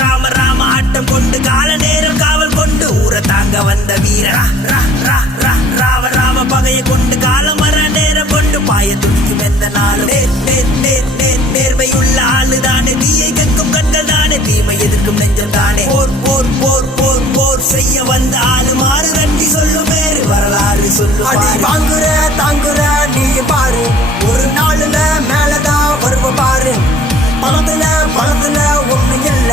ராம ராம ஆட்டம் கொண்டு கால நேரம் காவல் கொண்டு ஊரை தாங்க வந்த வீரா ராவ ராம பகையை கொண்டு காலம் வர நேரம் கொண்டு பாய துணிக்கும் எந்த நாளும் நேர்மையுள்ள ஆளுதானே தீயை கற்கும் கண்கள் தானே தீமை எதிர்க்கும் நெஞ்சம் தானே போர் போர் போர் போர் போர் செய்ய வந்த ஆளு மாறு கட்டி சொல்லும் பேரு வரலாறு சொல்லும் வாங்குற தாங்குற நீ பாரு ஒரு நாளுல மேலதான் வருவ பாரு பணத்துல ஒண்ணு இல்ல